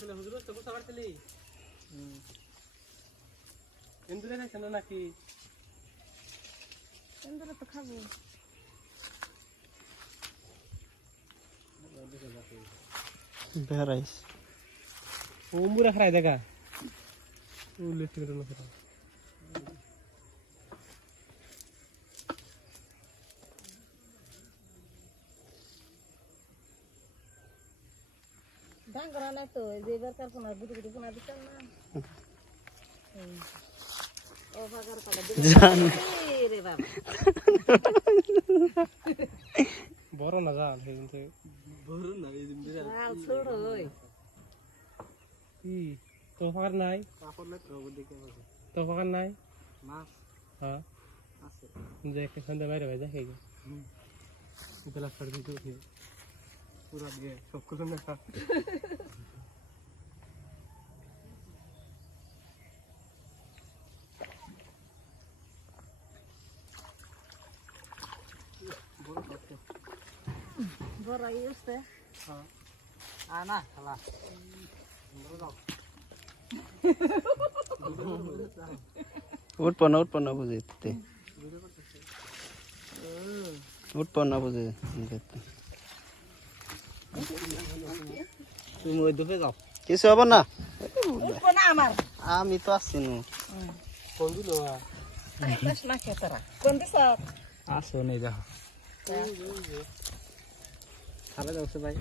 ছিল হুজুর তো বুঝতে পারছিলি ইন্দুরে খাইছে না নাকি? এন্দুরে তো খাব। বেড়াইস উমুরা খাই দেখা। ও না ধান নাই তো এই কার পোনা গুটি গুটি পোনা দিতাম না। ও ভাগার পালা জান। রে বাবা। বড় না জান কিন্তু বড় না এই দিন বিড়াল। লাল ছোড় ওই। কি? তো নাই? কাপড় না তো দিকে আছে তো ফাঁকার নাই? মাছ হ্যাঁ। আছে। যে একটা সন্ধ্যা বাইরে ভাই দেখে গে বেলা ছাড় দিতে পুরা দিয়ে সব কিছু না খা বড় কত বড় ইউসে আ না খালা। উঠপো না উঠপো না বুঝিতে বুঝে তুমি ওই দুপে যাও। কিছু হবে না? উঠবো না আমার। আমি তো আসছি নু। কোন দিল আসো নেই দেখো খালে যাচ্ছে ভাই।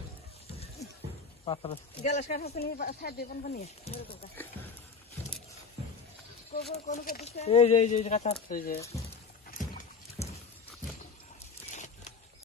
এই যে এই যে কাঁচা এই যে।